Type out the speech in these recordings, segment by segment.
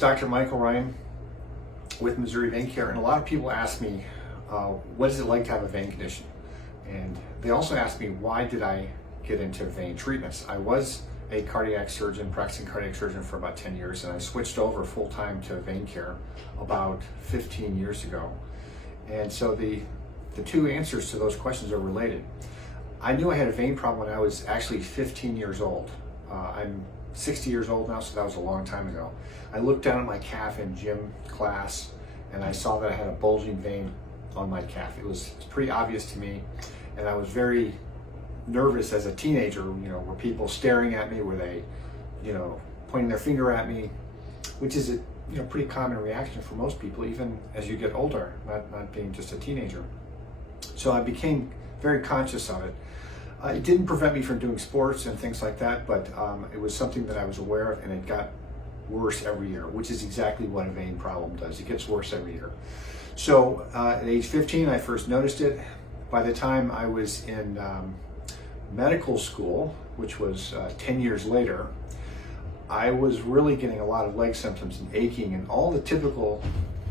Dr. Michael Ryan with Missouri Vein Care, and a lot of people ask me, what is it like to have a vein condition? And they also ask me, why did I get into vein treatments? I was a cardiac surgeon, practicing cardiac surgeon for about 10 years, and I switched over full-time to vein care about 15 years ago. And so the two answers to those questions are related. I knew I had a vein problem when I was actually 15 years old. I'm 60 years old now, so that was a long time ago. I looked down at my calf in gym class and I saw that I had a bulging vein on my calf. It was pretty obvious to me, and I was very nervous as a teenager. Were people staring at me? Were they, pointing their finger at me? Which is a pretty common reaction for most people, even as you get older, not being just a teenager. So I became very conscious of it. It didn't prevent me from doing sports and things like that, but it was something that I was aware of, and it got worse every year, which is exactly what a vein problem does. It gets worse every year. So at age 15, I first noticed it. By the time I was in medical school, which was 10 years later, I was really getting a lot of leg symptoms and aching and all the typical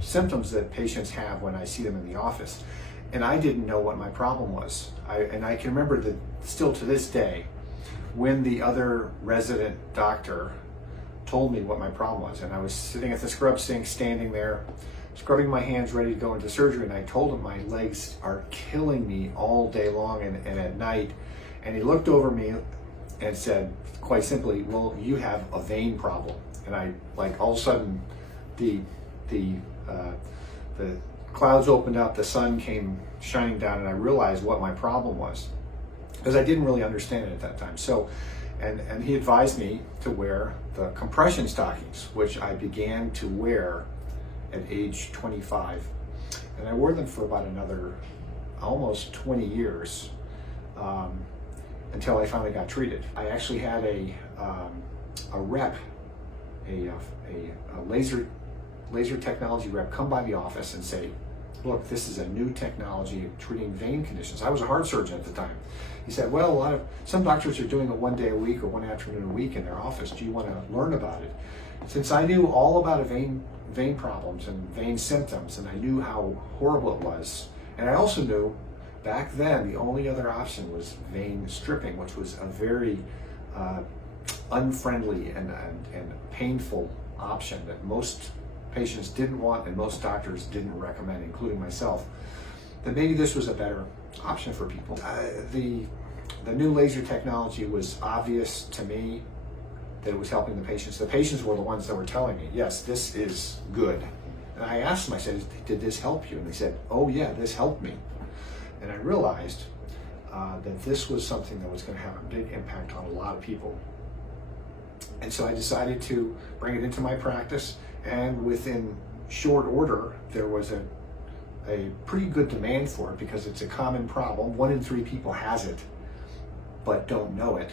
symptoms that patients have when I see them in the office. And I didn't know what my problem was. And I can remember that still to this day, when the other resident doctor told me what my problem was, and I was sitting at the scrub sink, standing there, scrubbing my hands ready to go into surgery, and I told him my legs are killing me all day long and at night. And he looked over me and said, quite simply, well, you have a vein problem. And I, all of a sudden, the clouds opened up, the sun came shining down, and I realized what my problem was, because I didn't really understand it at that time. So, and he advised me to wear the compression stockings, which I began to wear at age 25. And I wore them for about another almost 20 years until I finally got treated. I actually had a rep, a laser technology rep, come by the office and say, look, this is a new technology of treating vein conditions. I was a heart surgeon at the time. He said, well, some doctors are doing it one day a week or one afternoon a week in their office. Do you want to learn about it? Since I knew all about vein problems and vein symptoms, and I knew how horrible it was, and I also knew back then the only other option was vein stripping, which was a very unfriendly and painful option that most patients didn't want and most doctors didn't recommend, including myself, that maybe this was a better option for people. The new laser technology was obvious to me that it was helping the patients. The patients were the ones that were telling me, yes, this is good. And I asked them, I said, did this help you? And they said, oh yeah, this helped me. And I realized that this was something that was going to have a big impact on a lot of people. And so I decided to bring it into my practice, and within short order, there was a pretty good demand for it, because it's a common problem. 1 in 3 people has it, but don't know it.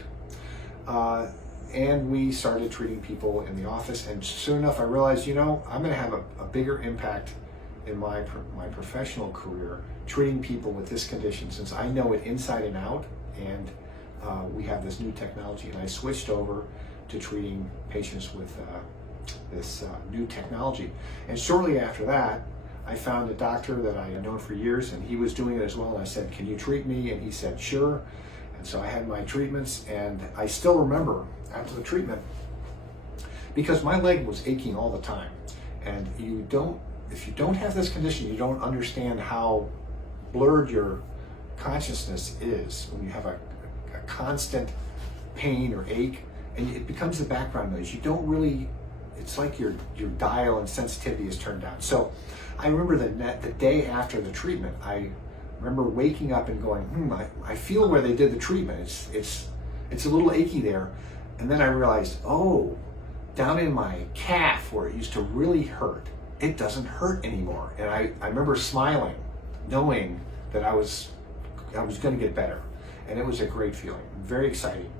And we started treating people in the office, and soon enough I realized, I'm going to have a bigger impact in my professional career treating people with this condition, since I know it inside and out, and we have this new technology. And I switched over to treating patients with this new technology. And shortly after that, I found a doctor that I had known for years, and he was doing it as well. And I said, can you treat me? And he said, sure. And so I had my treatments, and I still remember after the treatment, because my leg was aching all the time. And if you don't have this condition, you don't understand how blurred your consciousness is when you have a constant pain or ache, and it becomes the background noise. You don't really, it's like your dial and sensitivity is turned down. So I remember the day after the treatment, I remember waking up and going, I feel where they did the treatment. It's a little achy there. And then I realized, oh, down in my calf where it used to really hurt, it doesn't hurt anymore. And I remember smiling, knowing that I was going to get better. And it was a great feeling, very exciting.